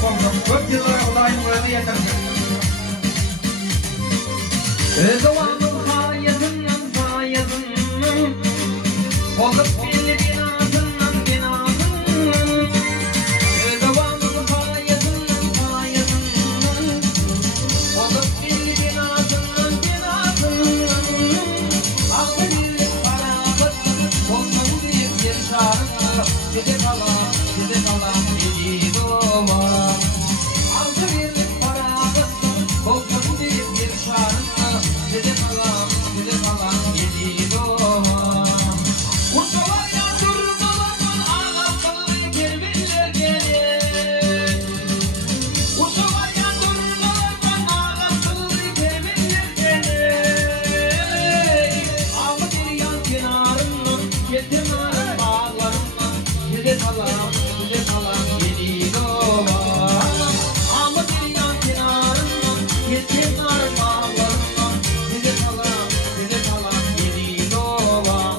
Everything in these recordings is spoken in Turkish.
Konuşalım. 4 yıllara olayın boyadı yatırdı. Zavallı hayatından hayatından olup belli binasından binasından zavallı hayatından hayatından olup belli binasından binasından altı birlik beraber olmalı bir şarkı gidip alan gidi doğar altı birlik beraber olmalı bir şarkı gidip alan gidi doğar Kurtalar ya durmalar ağlatlar gelmeler gelir Kurtalar ya durmalar ağlatlar gelmeler gelir Ama bir yan kenarından yetimler bağlarından gidip alan gidi doğar Ama bir yan kenarından yetimler bağlarından gidip alan gidi doğar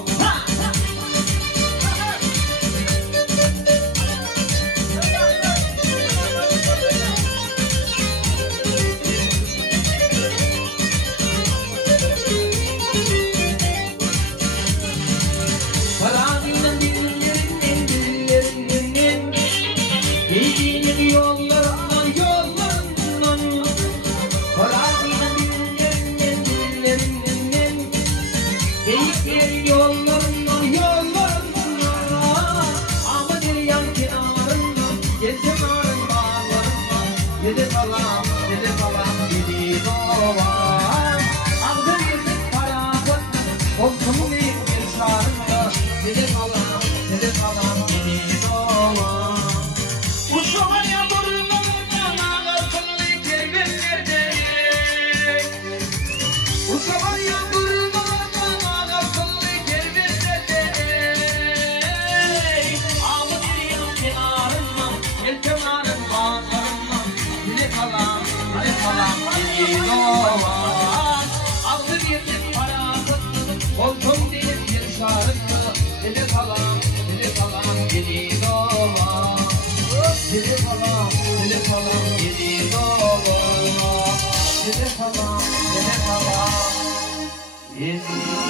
Paranın dillerinden Giydiğinin yollarından Paranın dillerinden Giydiğinin yollarından Ama bir yan kenarından yetim arın bağlarından gidip alan gidi doğar Aldı birlik paravat olsun bir şarkı gidip alan gidi doğar Uçlar ya durmalardan ağlatlar gelmelerde Uçlar ya durmalardan ağlatlar gelmelerde Ama bir yan kenarından yelkenarın bağlarından gidip alan gidi doğar Altı birlik paravat olsun bir şarkı gidip alan gidi doğar Gidip alan gidi doğar Gidip alan gidi